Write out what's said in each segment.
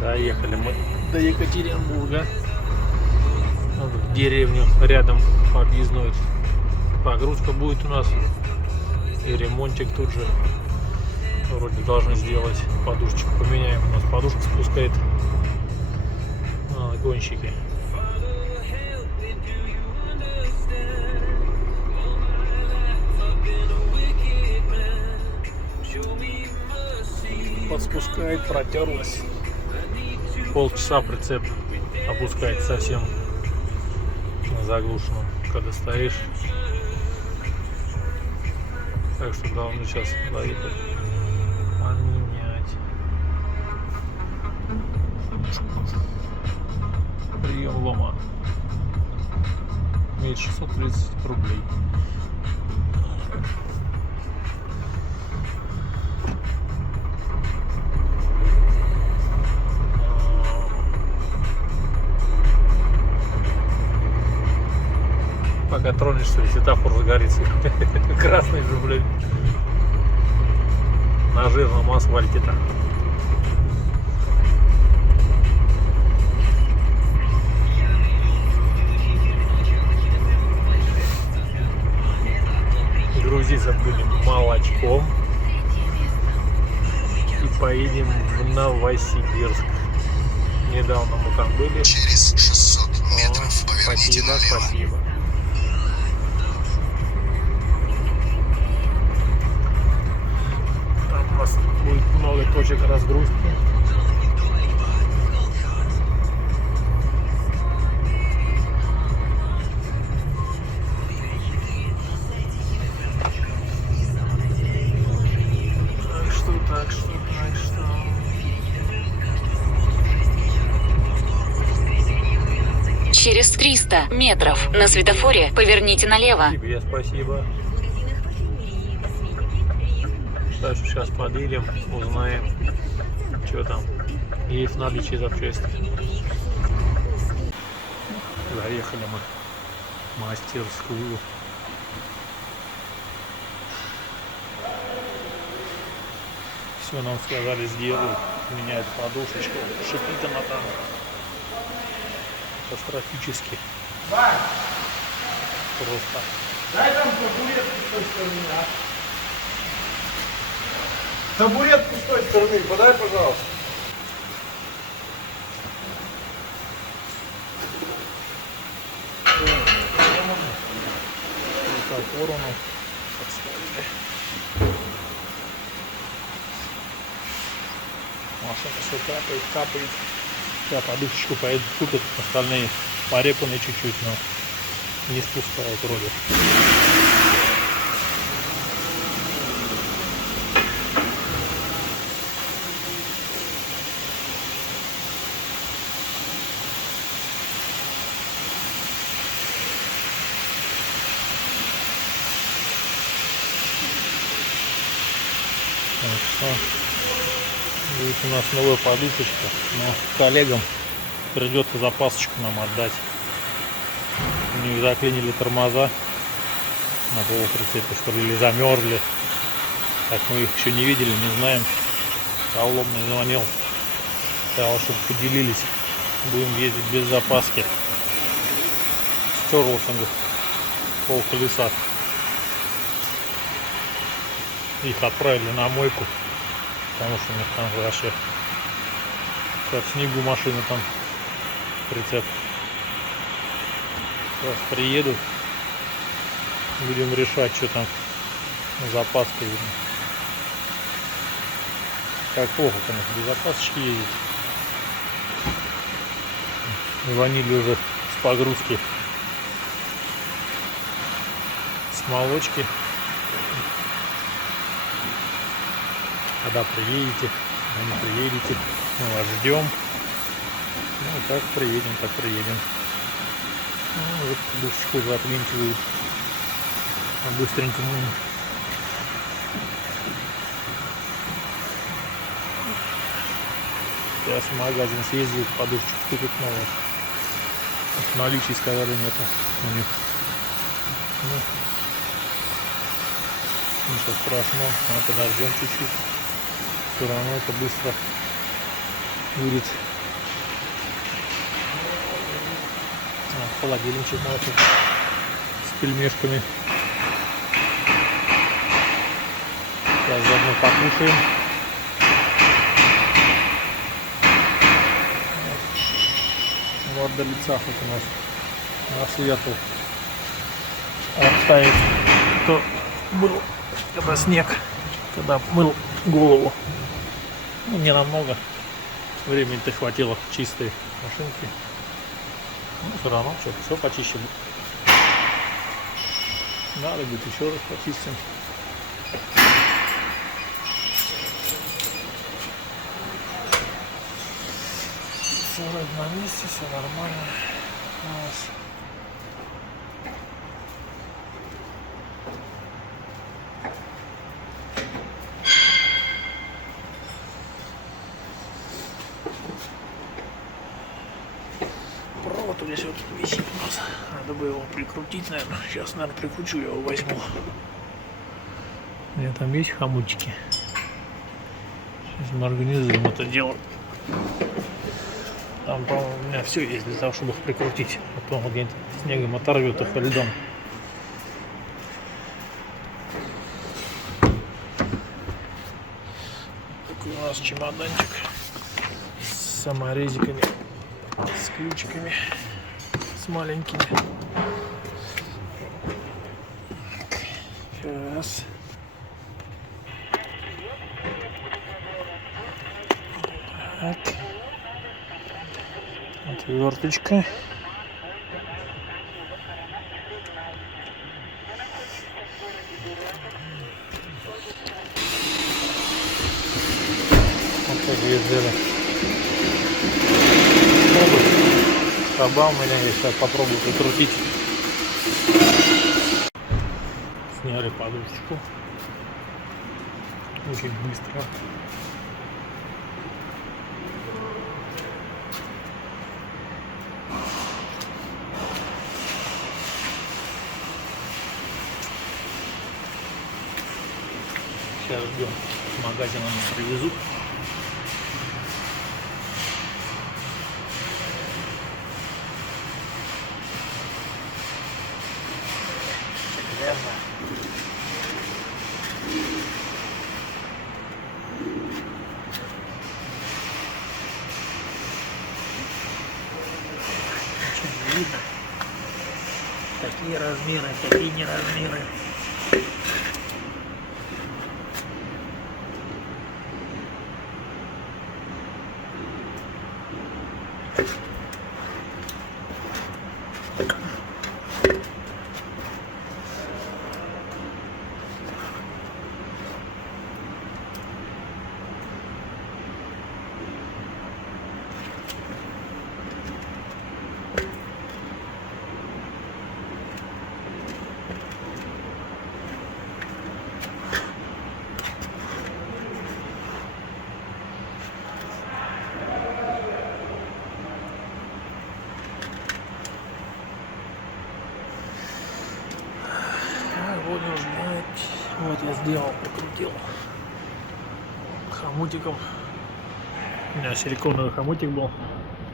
Доехали мы до Екатеринбурга, в деревню рядом по объездной. Погрузка будет у нас и ремонтик тут же вроде должны сделать. Подушечку поменяем, у нас подушка спускает гонщики. Подспускает, протерлась. Полчаса прицеп опускается совсем на заглушенном, когда стоишь. Так что должны сейчас доехать, поменять. Прием лома. 1630 рублей. Пока тронешься, светофор загорится. Красный же, блин. На жирном асфальте-то. Грузиться будем молочком. И поедем в Новосибирск. Недавно мы там были. Через 600 метров поверните налево. Спасибо. Там у нас будет много точек разгрузки. Так что. Через 300 метров на светофоре поверните налево. Тебе спасибо. Так что сейчас подъедем, узнаем, что там есть в наличии запчасти. Заехали мы в мастерскую. Все нам сказали, сделают, меняют подушечку, шипит она там катастрофически. Просто. Дай там табуретку. Табуретку с той стороны подай, пожалуйста. Так, ворону подставили. Машина все капает, капает. Сейчас подушечку поедут, купят, остальные порепаны чуть-чуть, но не спускают вроде. Будет у нас новая подушечка, но коллегам придется запасочку нам отдать. У них заклинили тормоза на полуприцепе, что ли, или замерзли. Так мы их еще не видели, не знаем. А Лобный звонил, сказал, чтобы поделились. Будем ездить без запаски. Стерлся он пол колеса. Их отправили на мойку, потому что у них там вообще как в снегу машина, там прицеп. Сейчас приеду, будем решать, что там с запаской. Как плохо, конечно, без запасочки ездить. Звонили уже с погрузки с молочки. Когда приедете, когда не приедете, мы вас ждем. Ну, как приедем, так приедем. Ну, вот душечку заплинчивают. Быстренько мы. Сейчас в магазин съездил, подушечку купить новую. Наличий, сказали, нету у них. Ну, ничего страшного, мы подождем чуть-чуть. Все равно это быстро будет. Холодильничек наш с пельмешками. Сейчас заодно покушаем. Вот до лица хоть у нас на свету оставить. То был когда снег, когда мыл голову. Ну, не намного. Времени-то хватило чистой машинки. Ну, все равно все почище будет. Надо будет еще раз почистим. Все вроде на месте, все нормально. Провод здесь вот висит у нас. Надо бы его прикрутить, наверное. Сейчас, наверное, прикручу, я его возьму. У меня там есть хомутики. Сейчас мы организуем это дело. Там, по-моему, у меня все есть для того, чтобы их прикрутить. Потом вот где-нибудь снегом оторвет их льдом. Такой у нас чемоданчик с саморезиками, с ключиками, с маленькими. Сейчас. Так. Отверточка. Вот так ездили. Труба у меня есть, сейчас попробую прикрутить. Сняли подушечку. Очень быстро. Сейчас ждем, с магазина нам привезут. Какие размеры, какие не размеры. Будем ждать. Вот я сделал, прикрутил хомутиком. У меня силиконовый хомутик был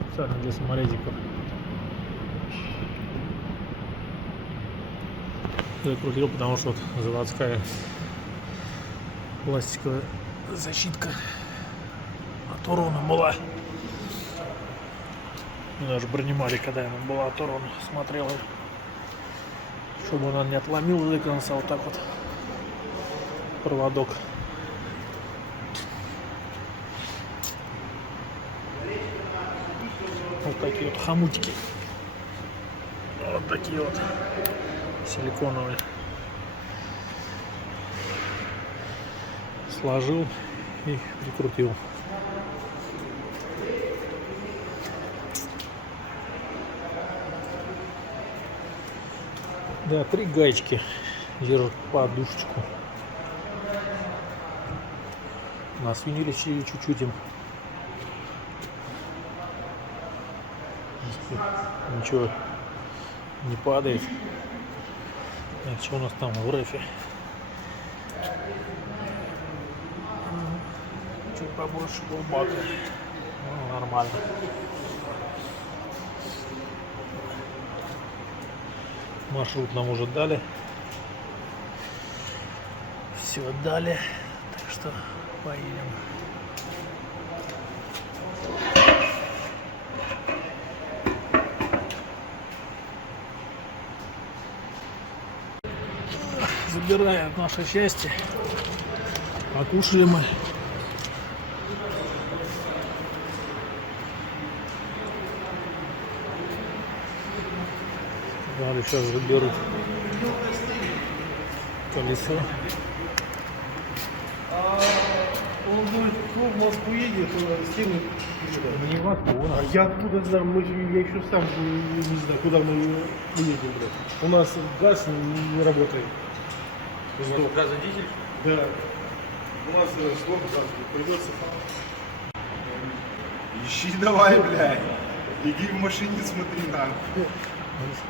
специально для саморезиков. Закрутил, потому что вот заводская пластиковая защитка от урона была. Мы даже бронемали, когда она была от урона, смотрел, чтобы она не отломила до конца, вот так вот проводок. Вот такие вот хомутики. Вот такие вот силиконовые. Сложил и прикрутил. Да, 3 гаечки держат подушечку. Насвинили чуть-чуть им. Ничего не падает. Так, что у нас там в рефе? Чуть побольше был бака. Ну, нормально. Маршрут нам уже дали. Все дали. Так что поедем. Забирает наше счастье. Покушали мы. Далее сейчас заберут колесо. Он будет в Москву едет, с кем Не в Москву. А я откуда знаю, я еще сам не знаю, куда мы уедем, блядь. У нас газ не работает. Сдох. Газа дизель? Да. У нас сдох газ, придется. Ищи давай, блядь. Иди в машине смотри, на.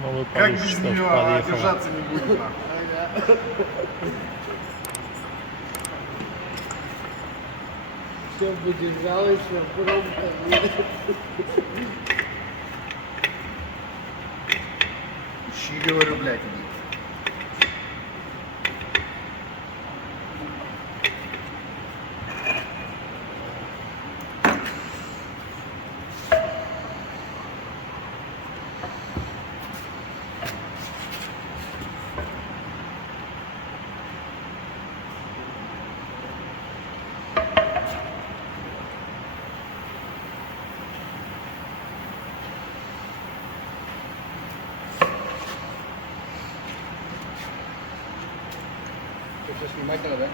Новый Как без подушечка нее подъехала. держаться не будет, на. Все будет жалость, громко. Ищи, говорю, блядь, иди. Что снимать надо, да?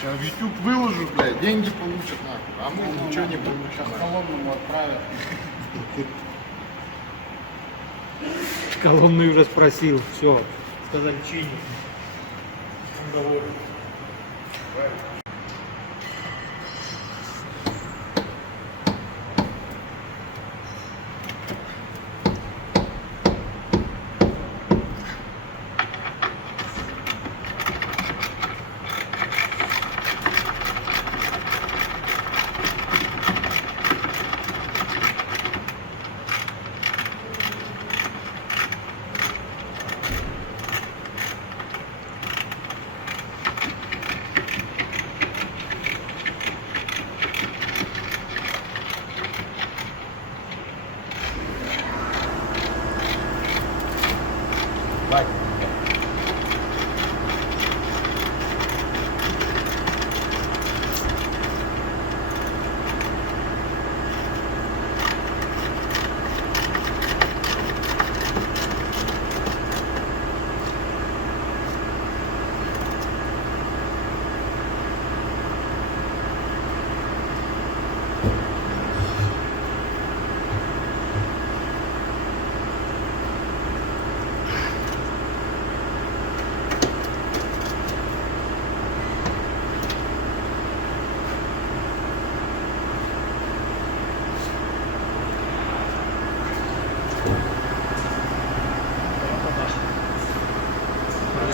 Сейчас в YouTube выложу, блядь, деньги получат, нахуй. А мы ничего не получим. Сейчас колонному отправят. Колонный уже спросил, все, сказали чинить. Доволен.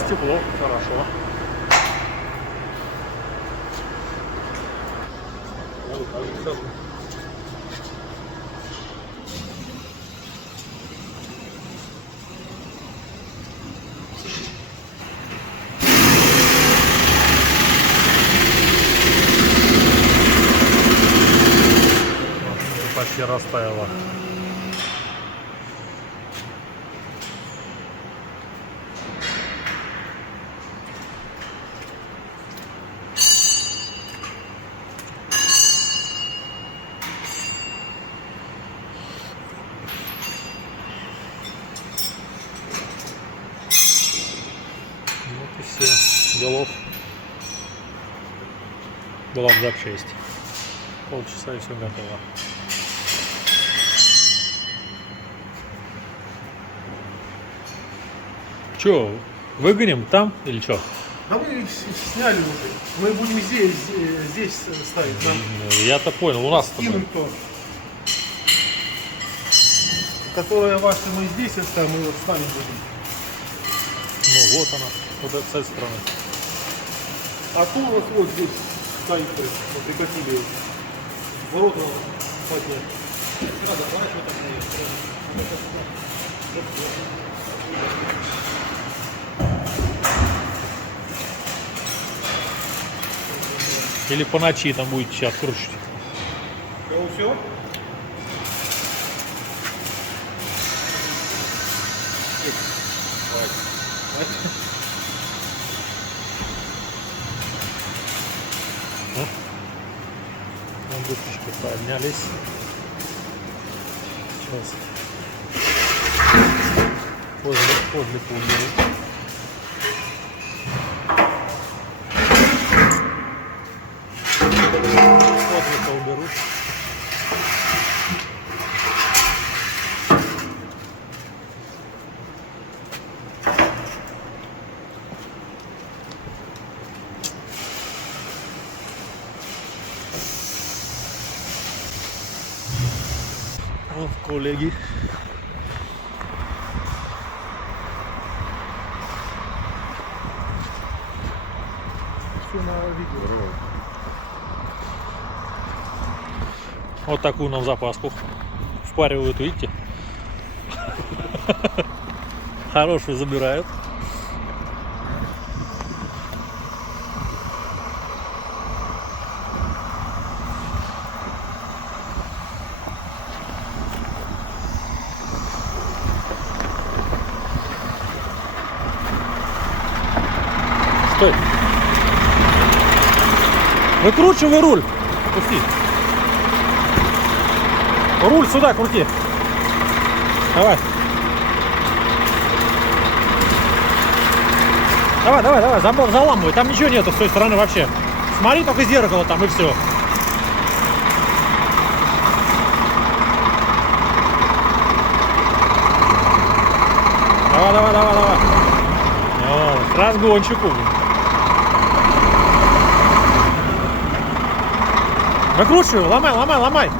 Тепло, хорошо. Почти растаяло. Вот и все. Делов. Была в запчасть. Полчаса и все готово. Че, выгоним там или что? Да мы сняли уже. Мы будем здесь ставить. Да? Я-то понял, у нас Кинем то. Которая ваша, мы здесь оставим, мы вот ставить будем. Ну вот она, вот с этой стороны. А то у нас вот здесь стоит, вот прикатили. Ворота поднять. Надо, давай что Или по ночи там будете сейчас крушить. Ну все? Бутышки поднялись. Сейчас возле уберут. Возле уберут. Вот коллеги. Все на видео. Вот такую нам запаску впаривают, видите? Хорошую забирают. Стой. Выкручивай руль. Пусти. Руль сюда крути. Давай. Давай, забор заламывай. Там ничего нету с той стороны вообще. Смотри только зеркало там и все. Давай. О, к разгончику. Выкручивай, ломай.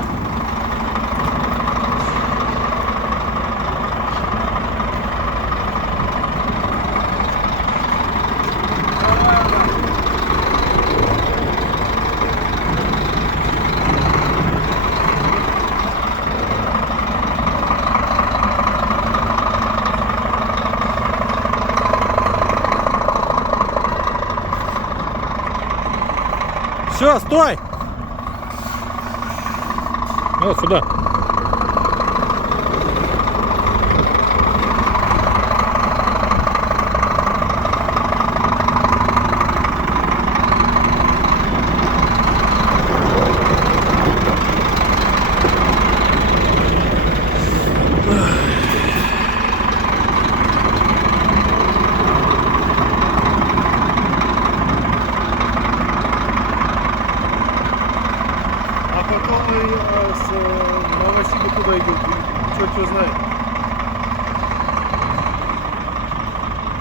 Все, стой! Вот сюда.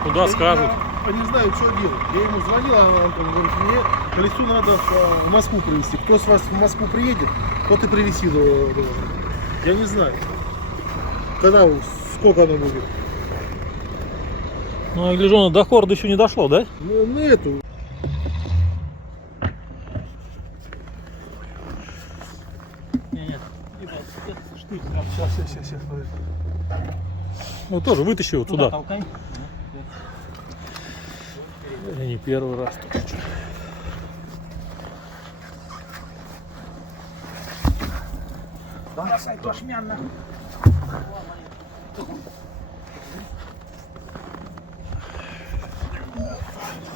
Куда скажут. Они знают, что делать. Я ему звонил, а Антон говорит, мне колесо надо в Москву привезти. Кто с вас в Москву приедет, тот и привезти. Я не знаю. Когда, сколько оно будет? Ну, я гляжу, до Хорда еще не дошло, да? На эту. Нет. Сейчас. Ну, тоже вытащи его туда. толкай. Я не первый раз тоже. Бросай, дошмянно.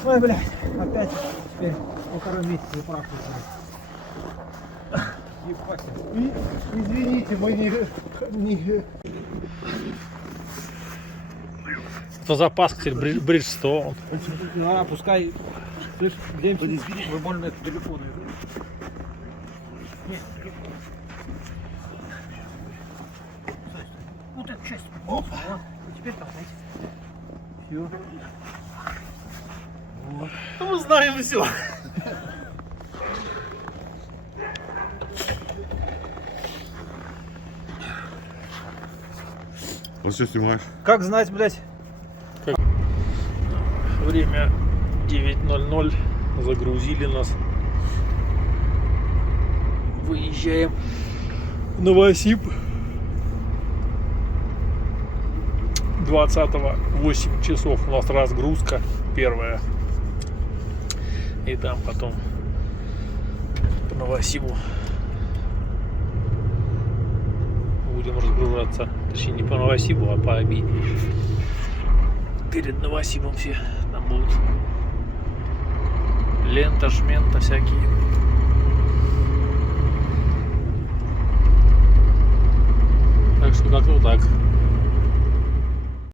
Ой, блядь, опять теперь на втором месяце заправку. Извините, мы не... Это запас, кстати, Бриджстоун. Да, пускай. Слышь, где вы больно это телефон. Вот эту часть. Вот. Теперь толкайте. Все. Мы знаем все. Вот что снимаешь? Как знать, блядь? Время 9:00. Загрузили нас. Выезжаем в Новосиб. 20-го 8 часов у нас разгрузка первая. И там потом по Новосибу будем разгружаться. Точнее, не по Новосибу, а по Оби. Перед Новосибом все там будут лента, шмента всякие.